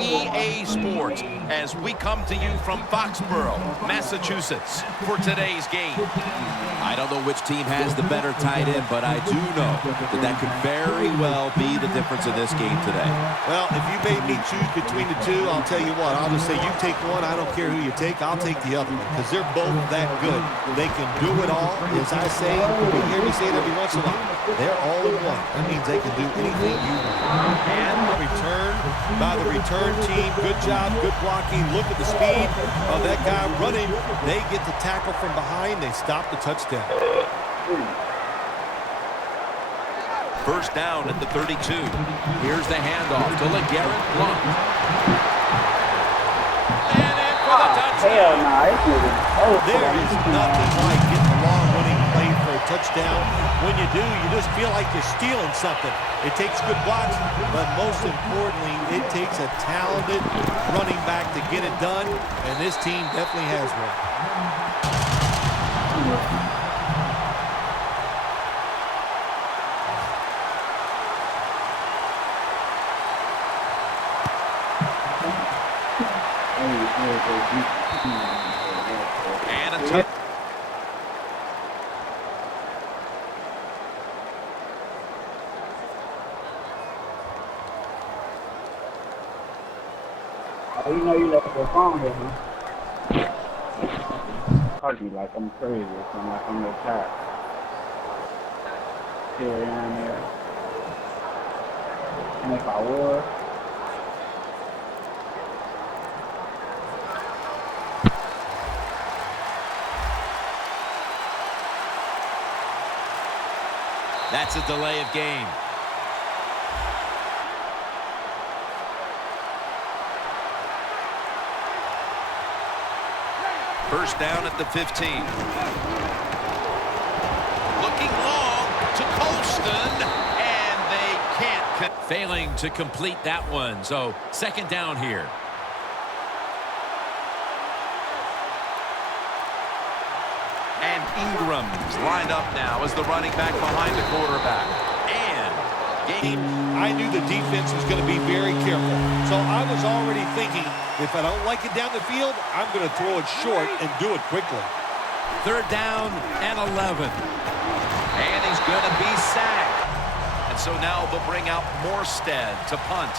EA Sports as we come to you from Foxborough, Massachusetts for today's game. I don't know which team has the better tight end, but I do know that could very well be the difference in this game today. Well, if you made me choose between the two, I'll tell you what. I'll just say you take one. I don't care who you take. I'll take the other one because they're both that good. They can do it all. As I say, you hear me say it every once in a while. They're all in one. That means they can do anything you want. And a return by the return team. Good job, good blocking. Look at the speed of that guy running. They get the tackle from behind. They stop the touchdown. First down at the 32. Here's the handoff to LeGarrette Blount. And in for the touchdown. There is nothing like getting a long running play for a touchdown. When you do, you just feel like you're stealing something. It takes good blocks, but most importantly, it takes a talented running back to get it done, and this team definitely has one. And a touchdown. Oh, you know you left your phone here, huh? Cause you like I'm crazy, so I'm like I'm no child. Still around there. And if I was, That's a delay of game. First down at the 15. Looking long to Colston, and they can't. Failing to complete that one, so second down here. And Ingram's lined up now as the running back behind the quarterback. And game. I knew the defense was going to be very careful. So I was already thinking, if I don't like it down the field, I'm going to throw it short and do it quickly. Third down and 11. And he's going to be sacked. And so now they'll bring out Morstead to punt.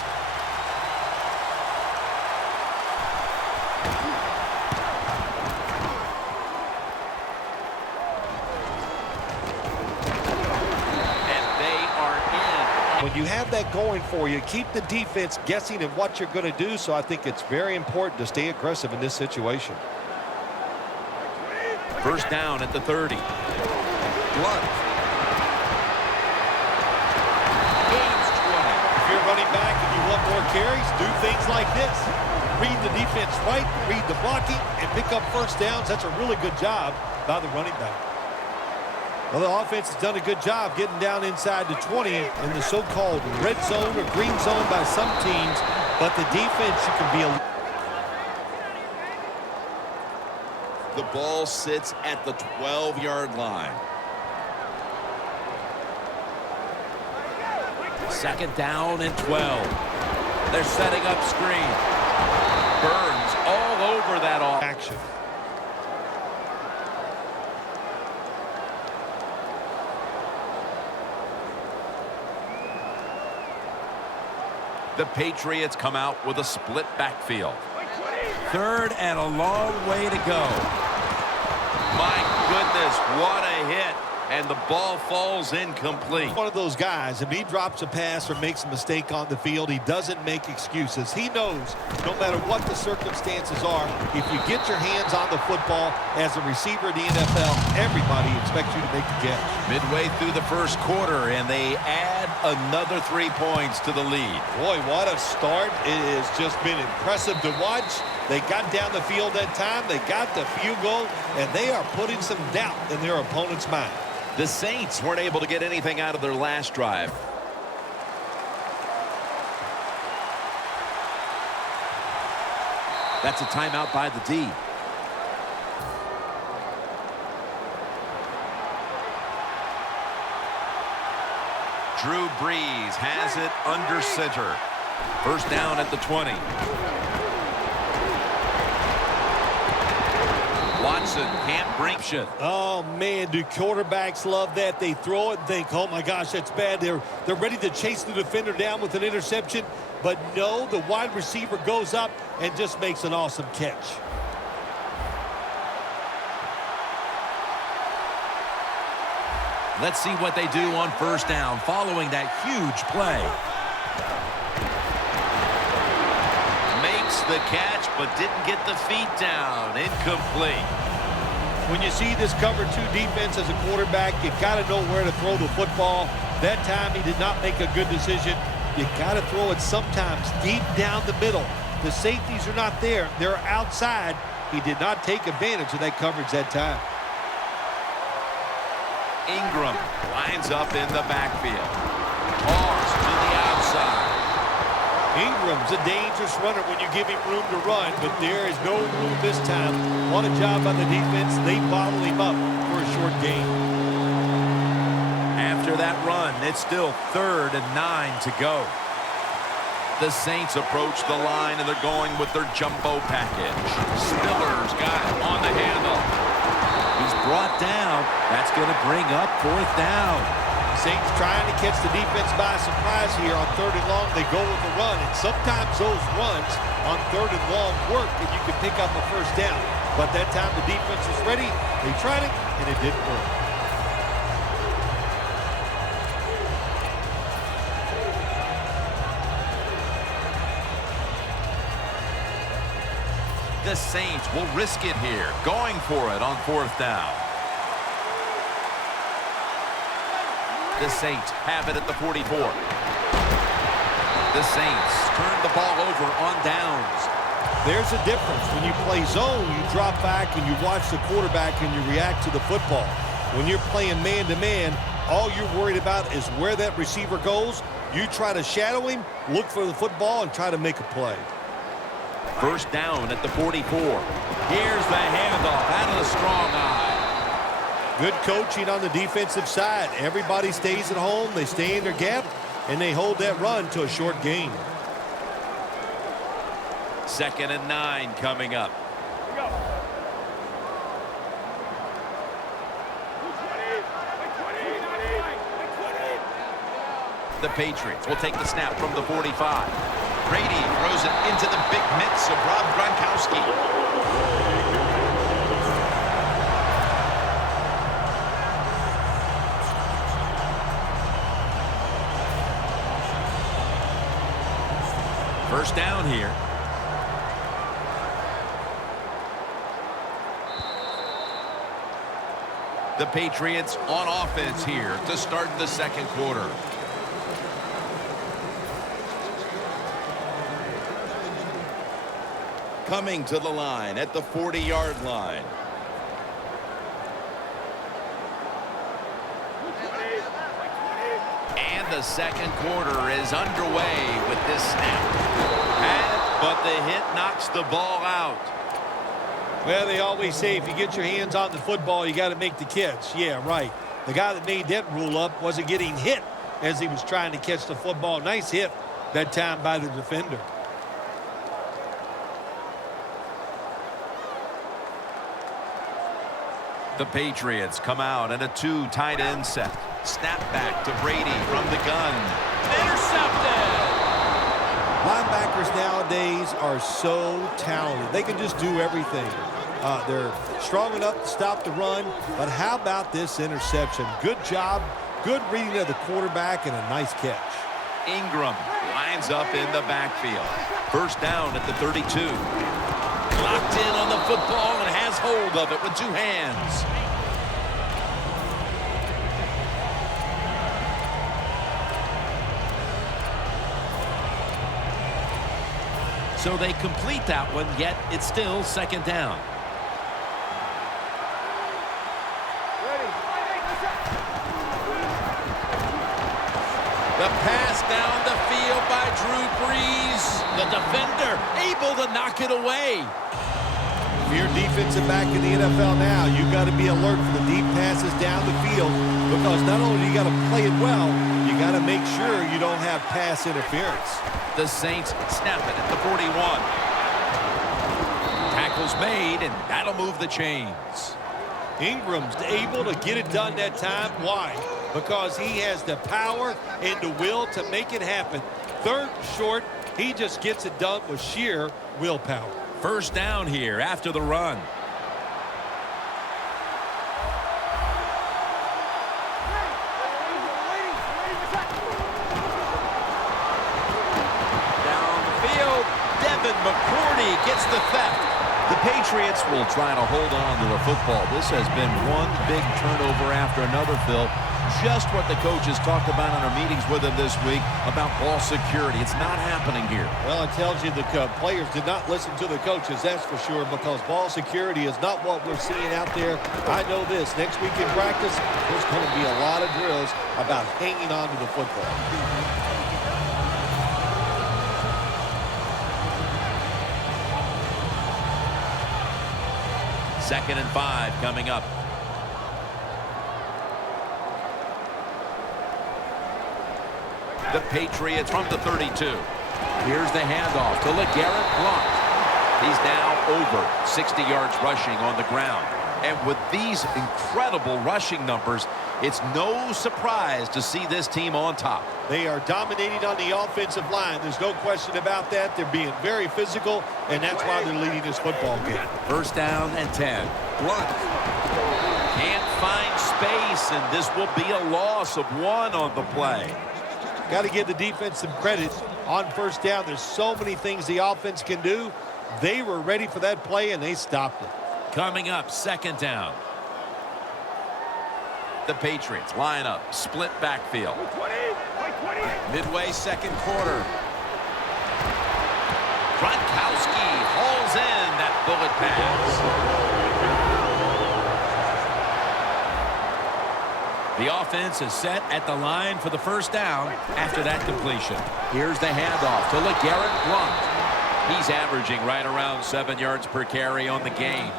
When you have that going for you, keep the defense guessing at what you're going to do, so I think it's very important to stay aggressive in this situation. First down at the 30. Blount. Gains 20. If you're running back and you want more carries, do things like this. Read the defense right, read the blocking, and pick up first downs. That's a really good job by the running back. Well, the offense has done a good job getting down inside the 20 in the so-called red zone or green zone by some teams, but the defense, you can be a... The ball sits at the 12-yard line. Second down and 12. They're setting up screen. Burns all over that action. The Patriots come out with a split backfield. Third and a long way to go. My goodness, what a hit. And the ball falls incomplete. One of those guys, if he drops a pass or makes a mistake on the field, he doesn't make excuses. He knows no matter what the circumstances are, if you get your hands on the football as a receiver in the NFL, everybody expects you to make the catch. Midway through the first quarter, and they add another 3 points to the lead. Boy, what a start. It has just been impressive to watch. They got down the field that time. They got the field goal, and they are putting some doubt in their opponent's mind. The Saints weren't able to get anything out of their last drive. That's a timeout by the D. Drew Brees has it under center. First down at the 20. Watson can't bring shit. Oh, man, do quarterbacks love that? They throw it and think, oh, my gosh, that's bad. They're ready to chase the defender down with an interception. But no, the wide receiver goes up and just makes an awesome catch. Let's see what they do on first down following that huge play. Makes the catch, but didn't get the feet down. Incomplete. When you see this cover 2 defense as a quarterback, you got to know where to throw the football. That time he did not make a good decision. You got to throw it sometimes deep down the middle. The safeties are not there. They're outside. He did not take advantage of that coverage that time. Ingram lines up in the backfield. Toss to the outside. Ingram's a dangerous runner when you give him room to run, but there is no room this time. What a job by the defense. They bottle him up for a short gain. After that run, it's still 3rd and 9 to go. The Saints approach the line, and they're going with their jumbo package. Spiller's got it on the handle. He's brought down. That's going to bring up 4th down. Saints trying to catch the defense by surprise here on 3rd and long. They go with the run, and sometimes those runs on 3rd and long work, and you can pick up a first down. But that time the defense was ready. They tried it, and it didn't work. The Saints will risk it here, going for it on 4th down. The Saints have it at the 44. The Saints turn the ball over on downs. There's a difference. When you play zone, you drop back and you watch the quarterback and you react to the football. When you're playing man-to-man, all you're worried about is where that receiver goes. You try to shadow him, look for the football, and try to make a play. First down at the 44. Here's the handoff out of the strong eye. Good coaching on the defensive side. Everybody stays at home. They stay in their gap, and they hold that run to a short gain. 2nd and 9 coming up. The Patriots will take the snap from the 45. Brady throws it into the big mitts of Rob Gronkowski. First down here. The Patriots on offense here to start the 2nd quarter. Coming to the line at the 40-yard line. And the 2nd quarter is underway with this snap. But the hit knocks the ball out. Well, they always say if you get your hands on the football, you got to make the catch. Yeah, right. The guy that made that rule up wasn't getting hit as he was trying to catch the football. Nice hit that time by the defender. The Patriots come out in a 2 tight end set. Snap back to Brady from the gun. Intercepted! Linebackers nowadays are so talented. They can just do everything. They're strong enough to stop the run, but how about this interception? Good job, good reading of the quarterback, and a nice catch. Ingram lines up in the backfield. First down at the 32. Locked in on the football and has hold of it with 2 hands. So they complete that one, yet it's still 2nd down. The pass down the field by Drew Brees. The defender able to knock it away. If you're a defensive back in the NFL now, you've got to be alert for the deep passes down the field because not only do you got to play it well, you got to make sure you don't have pass interference. The Saints snap it at the 41. Tackle's made, and that'll move the chains. Ingram's able to get it done that time. Why? Because he has the power and the will to make it happen. Third and short, he just gets it done with sheer willpower. First down here after the run. Down the field, Devin McCourty gets the theft. The Patriots will try to hold on to the football. This has been one big turnover after another, Phil. Just what the coaches talked about in our meetings with him this week about ball security. It's not happening here. Well, it tells you the players did not listen to the coaches, that's for sure, because ball security is not what we're seeing out there. I know this. Next week in practice, there's going to be a lot of drills about hanging on to the football. Second and 5 coming up. The Patriots from the 32. Here's the handoff to LeGarrette Blount. He's now over 60 yards rushing on the ground. And with these incredible rushing numbers, it's no surprise to see this team on top. They are dominating on the offensive line. There's no question about that. They're being very physical, and that's why they're leading this football game. First down and 10. Blount can't find space, and this will be a loss of 1 on the play. Got to give the defense some credit on first down. There's so many things the offense can do. They were ready for that play, and they stopped it. Coming up, second down. The Patriots line up, split backfield. Midway second quarter. Gronkowski hauls in that bullet pass. The offense is set at the line for the first down after that completion. Here's the handoff to LeGarrette Blount. He's averaging right around 7 yards per carry on the game.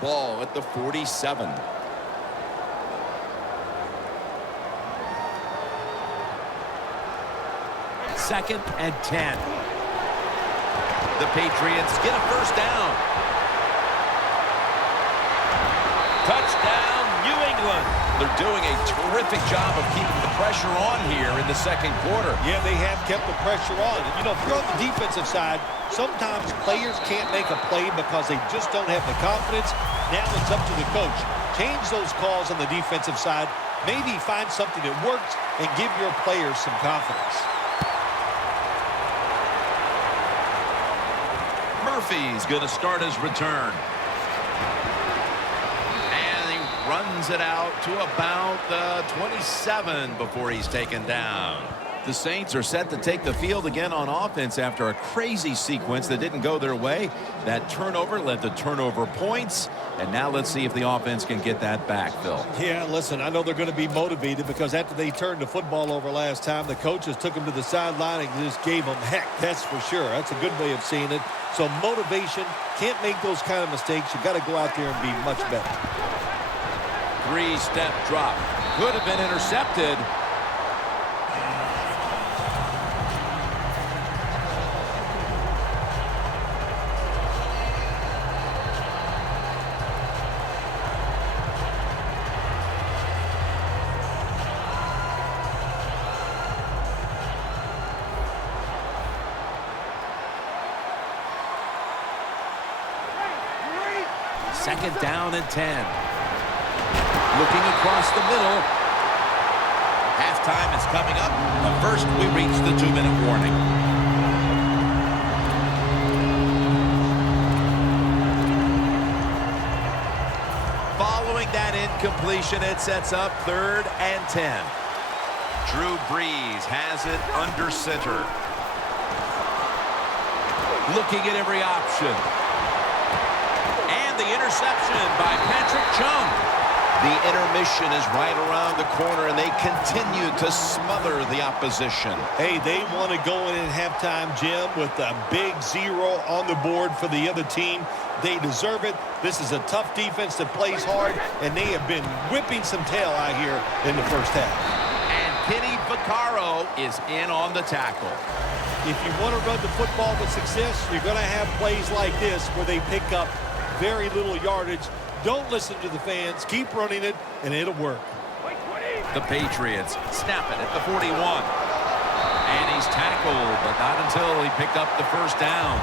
Ball at the 47. Second and 10. The Patriots get a first down. Touchdown, New England. They're doing a terrific job of keeping the pressure on here in the second quarter. Yeah, they have kept the pressure on. And, you know, if you're on the defensive side, sometimes players can't make a play because they just don't have the confidence. Now it's up to the coach. Change those calls on the defensive side. Maybe find something that works and give your players some confidence. Murphy's going to start his return. And he runs it out to about the 27 before he's taken down. The Saints are set to take the field again on offense after a crazy sequence that didn't go their way. That turnover led to turnover points. And now let's see if the offense can get that back, Phil. Yeah, listen, I know they're going to be motivated because after they turned the football over last time, the coaches took them to the sideline and just gave them heck. That's for sure. That's a good way of seeing it. So motivation, can't make those kind of mistakes. You got to go out there and be much better. 3-step drop. Could have been intercepted. Second down and 10. Looking across the middle. Halftime is coming up, but first we reach the 2-minute warning. Following that incompletion, it sets up 3rd and 10. Drew Brees has it under center. Looking at every option. The interception by Patrick Chung. The intermission is right around the corner, and they continue to smother the opposition. Hey, they want to go in at halftime, Jim, with a big 0 on the board for the other team. They deserve it. This is a tough defense that plays hard, and they have been whipping some tail out here in the first half. And Kenny Vaccaro is in on the tackle. If you want to run the football with success, you're going to have plays like this where they pick up very little yardage. Don't listen to the fans. Keep running it, and it'll work. The Patriots snap it at the 41. And he's tackled, but not until he picked up the first down.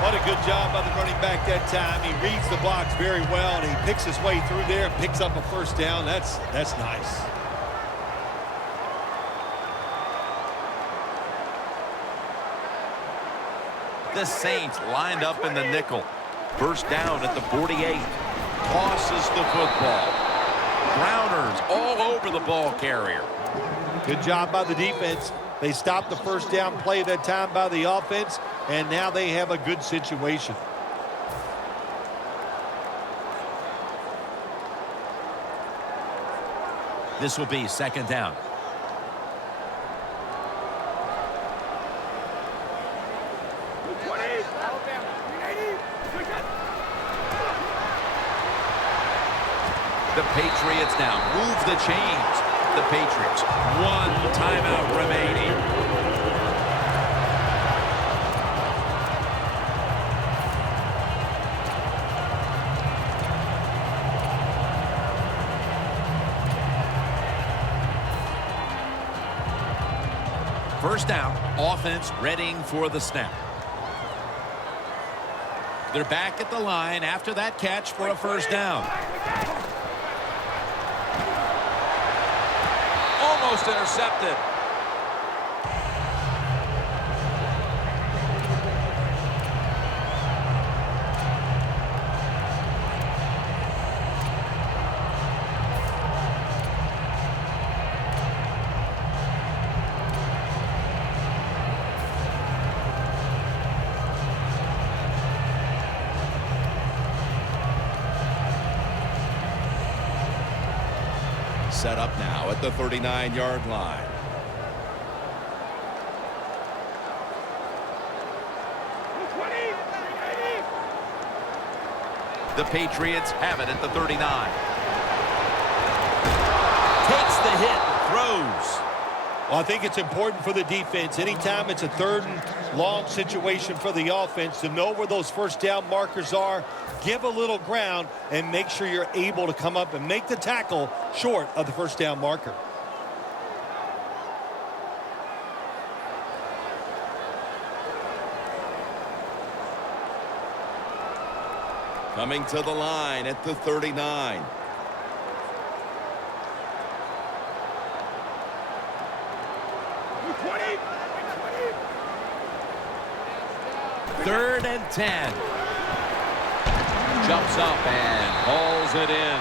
What a good job by the running back that time. He reads the blocks very well, and he picks his way through there and picks up a first down. That's nice. The Saints lined up in the nickel. First down at the 48. Tosses the football. Grounders all over the ball carrier. Good job by the defense. They stopped the first down play that time by the offense, and now they have a good situation. This will be second down. The Patriots now move the chains. The Patriots, 1 timeout remaining. First down, offense readying for the snap. They're back at the line after that catch for a first down. Almost intercepted. Set up now at the 39-yard line. The Patriots have it at the 39. Takes the hit, throws. Well, I think it's important for the defense. Anytime it's a 3rd and long situation for the offense to know where those first down markers are, give a little ground, and make sure you're able to come up and make the tackle short of the first down marker. Coming to the line at the 39. Third and 10. Jumps up and hauls it in.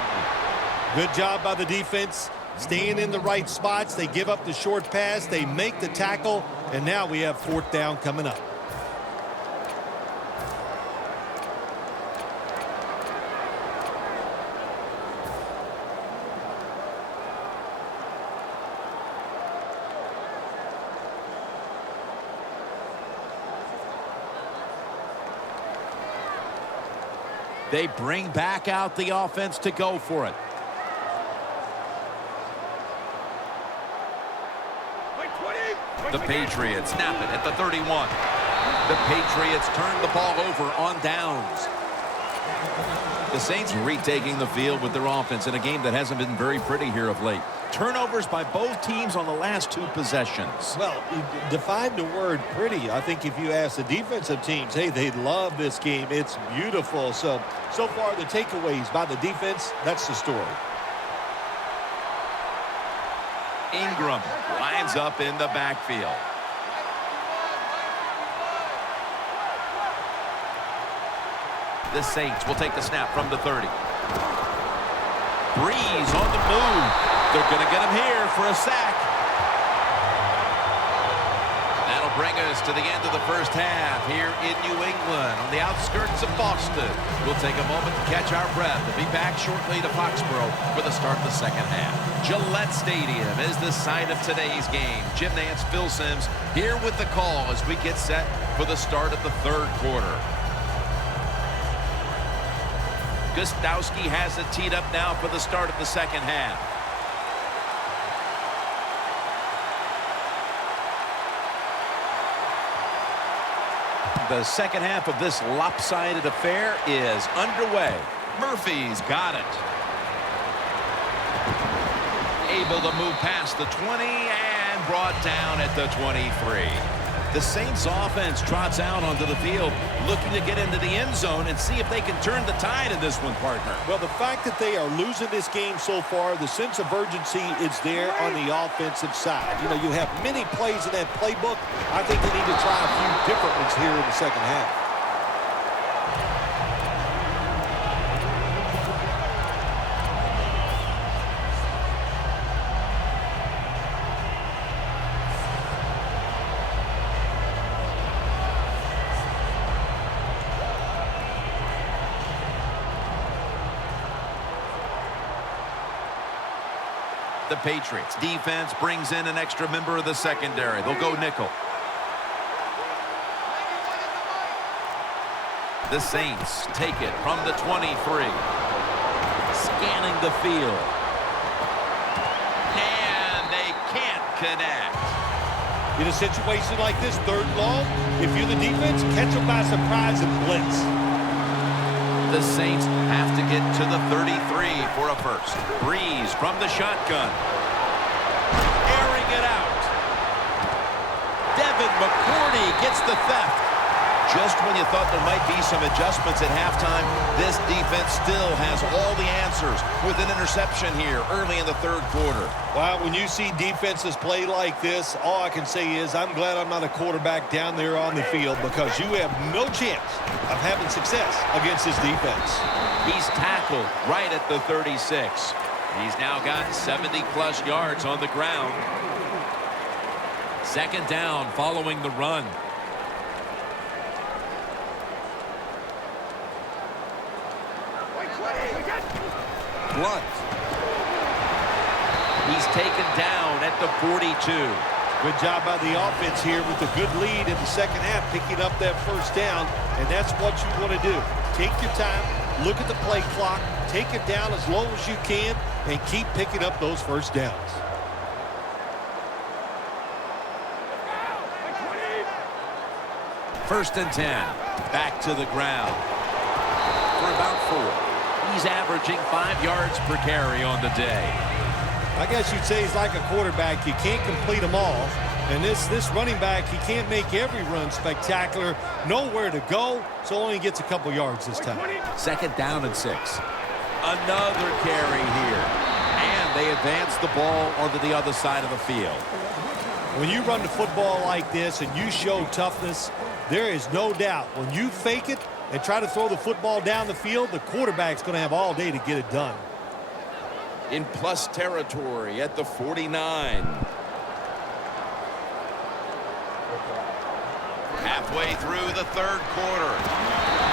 Good job by the defense, staying in the right spots. They give up the short pass, they make the tackle, and now we have 4th down coming up. They bring back out the offense to go for it. The Patriots snap it at the 31. The Patriots turn the ball over on downs. The Saints retaking the field with their offense in a game that hasn't been very pretty here of late. Turnovers by both teams on the last 2 possessions. Well, define the word pretty. I think if you ask the defensive teams, hey, they love this game. It's beautiful. So far the takeaways by the defense, that's the story. Ingram lines up in the backfield. The Saints will take the snap from the 30. Breeze on the move. They're going to get him here for a sack. That'll bring us to the end of the first half here in New England on the outskirts of Boston. We'll take a moment to catch our breath and be back shortly to Foxborough for the start of the second half. Gillette Stadium is the site of today's game. Jim Nance, Phil Simms here with the call as we get set for the start of the third quarter. Gostowski has it teed up now for the start of the second half. The second half of this lopsided affair is underway. Murphy's got it. Able to move past the 20 and brought down at the 23. The Saints offense trots out onto the field looking to get into the end zone and see if they can turn the tide in this one, partner. Well, the fact that they are losing this game so far, the sense of urgency is there on the offensive side. You know, you have many plays in that playbook. I think they need to try a few different ones here in the second half. The Patriots defense brings in an extra member of the secondary. They'll go nickel. The Saints take it from the 23. Scanning the field. And they can't connect. In a situation like this, third and long, if you're the defense, catch them by surprise and blitz. The Saints have to get to the 33 for a first. Breeze from the shotgun. Airing it out. Devin McCourty gets the theft. Just when you thought there might be some adjustments at halftime, this defense still has all the answers with an interception here early in the third quarter. Wow, when you see defenses play like this, all I can say is I'm glad I'm not a quarterback down there on the field because you have no chance of having success against this defense. He's tackled right at the 36. He's now got 70-plus yards on the ground. Second down following the run. Blunt. He's taken down at the 42. Good job by the offense here with a good lead in the second half, picking up that first down, and that's what you want to do. Take your time, look at the play clock, take it down as low as you can, and keep picking up those first downs. First and 10. Back to the ground. For about 4. He's averaging 5 yards per carry on the day. I guess you'd say he's like a quarterback. You can't complete them all. And this running back, he can't make every run spectacular. Nowhere to go, so only gets a couple yards this time. Second down and 6. Another carry here. And they advance the ball onto the other side of the field. When you run the football like this and you show toughness, there is no doubt when you fake it and try to throw the football down the field, the quarterback's going to have all day to get it done. In plus territory at the 49. Halfway through the third quarter.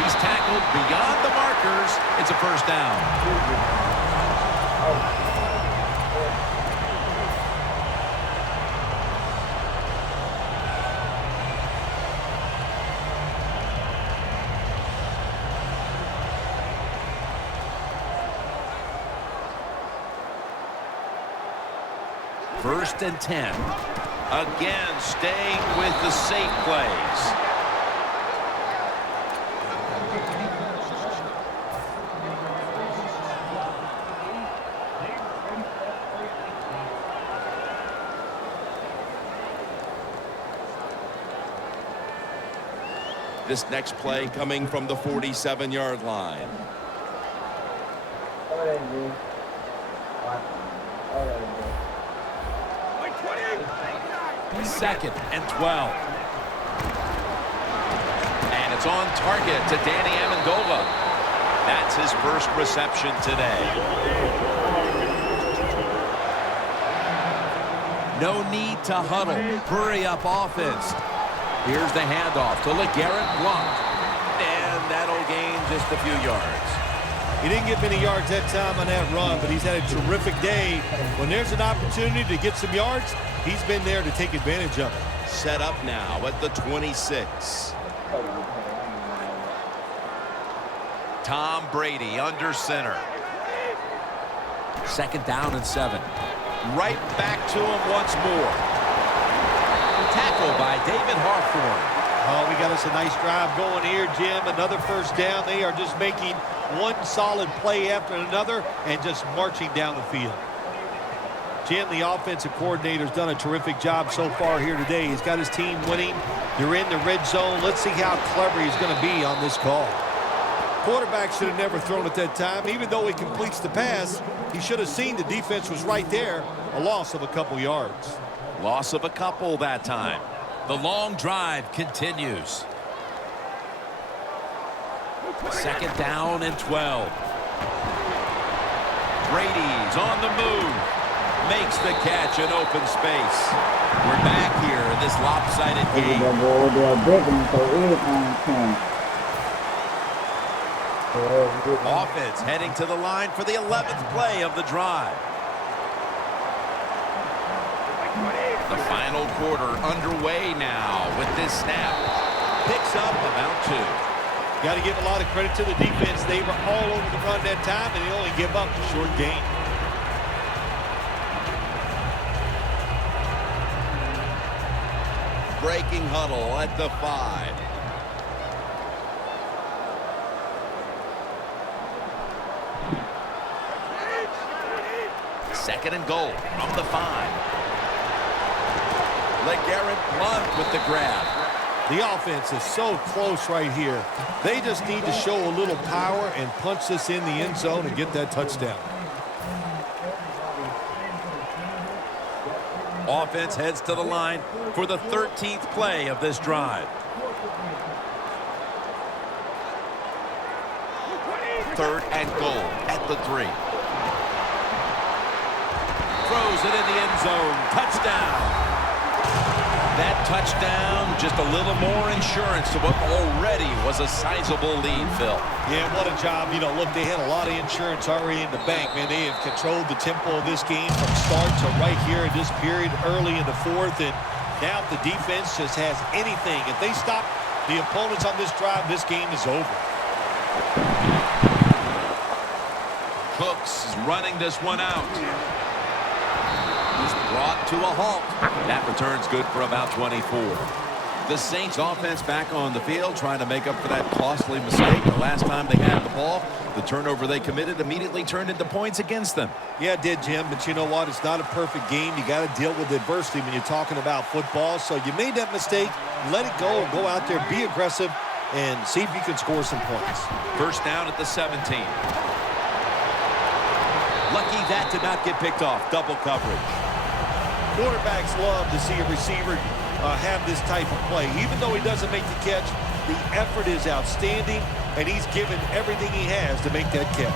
He's tackled beyond the markers. It's a first down. First and 10. Again, staying with the safe plays. This next play coming from the 47-yard line. Second and 12. And it's on target to Danny Amendola. That's his first reception today. No need to huddle. Hurry up offense. Here's the handoff to LeGarrette Blount. And that'll gain just a few yards. He didn't get many yards that time on that run, but he's had a terrific day. When there's an opportunity to get some yards, he's been there to take advantage of it. Set up now at the 26. Tom Brady under center. 2nd down and 7. Right back to him once more. Tackled by David Hawthorne. Oh, we got us a nice drive going here, Jim. Another first down. They are just making one solid play after another and just marching down the field. Jim, the offensive coordinator's done a terrific job so far here today. He's got his team winning. They're in the red zone. Let's see how clever he's going to be on this call. Quarterback should have never thrown at that time. Even though he completes the pass, he should have seen the defense was right there. A loss of a couple yards. Loss of a couple that time. The long drive continues. 2nd down and 12. Brady's on the move. Makes the catch in open space. We're back here in this lopsided game. Offense heading to the line for the 11th play of the drive. The final quarter underway now with this snap. Picks up about 2. Got to give a lot of credit to the defense. They were all over the run that time, and they only give up a short gain. Breaking huddle at the 5. Second and goal from the 5. LeGarrette Blount with the grab. The offense is so close right here. They just need to show a little power and punch this in the end zone and get that touchdown. Offense heads to the line for the 13th play of this drive. 3rd and goal at the 3. Throws it in the end zone. Touchdown. That touchdown, just a little more insurance to what already was a sizable lead, Phil. Yeah, what a job. You know, look, they had a lot of insurance already in the bank, man. They have controlled the tempo of this game from start to right here in this period early in the 4th. And now if the defense just has anything, if they stop the opponents on this drive, this game is over. Cooks is running this one out. Just brought to a halt. That return's good for about 24. The Saints offense back on the field trying to make up for that costly mistake. The last time they had the ball, the turnover they committed immediately turned into points against them. Yeah, it did, Jim, but you know what? It's not a perfect game. You got to deal with adversity when you're talking about football. So you made that mistake, let it go, go out there, be aggressive, and see if you can score some points. First down at the 17. Lucky that did not get picked off. Double coverage. Quarterbacks love to see a receiver have this type of play. Even though he doesn't make the catch, the effort is outstanding, and he's given everything he has to make that catch.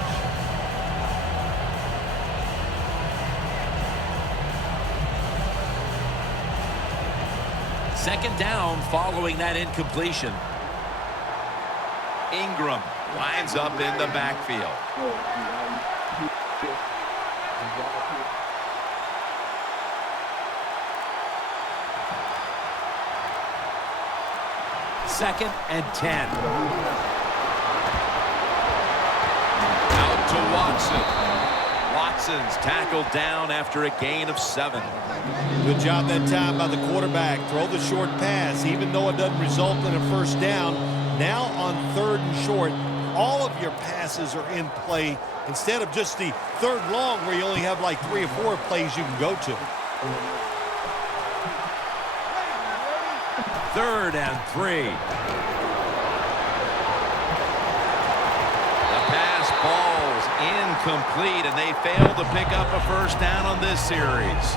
Second down following that incompletion. Ingram lines up in the backfield. Second and 10. Out to Watson. Watson's tackled down after a gain of 7. Good job that time by the quarterback. Throw the short pass, even though it doesn't result in a first down. Now on 3rd and short, all of your passes are in play instead of just the 3rd long where you only have like 3 or 4 plays you can go to. 3rd and 3. The pass falls incomplete, and they fail to pick up a first down on this series.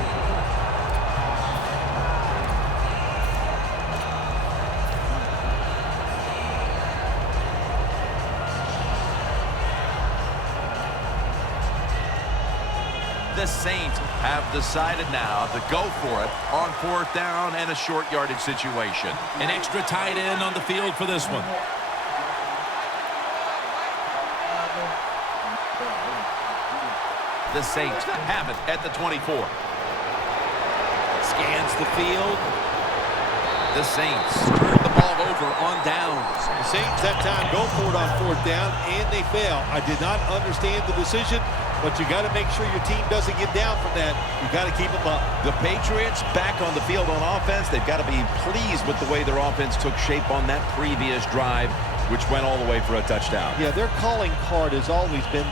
The Saints have decided now to go for it on 4th down and a short yardage situation. An extra tight end on the field for this one. The Saints have it at the 24. Scans the field. The Saints turn the ball over on downs. The Saints that time go for it on 4th down, and they fail. I did not understand the decision, but you got to make sure your team doesn't get down from that. You got to keep them up. The Patriots back on the field on offense. They've got to be pleased with the way their offense took shape on that previous drive, which went all the way for a touchdown. Yeah, their calling card has always been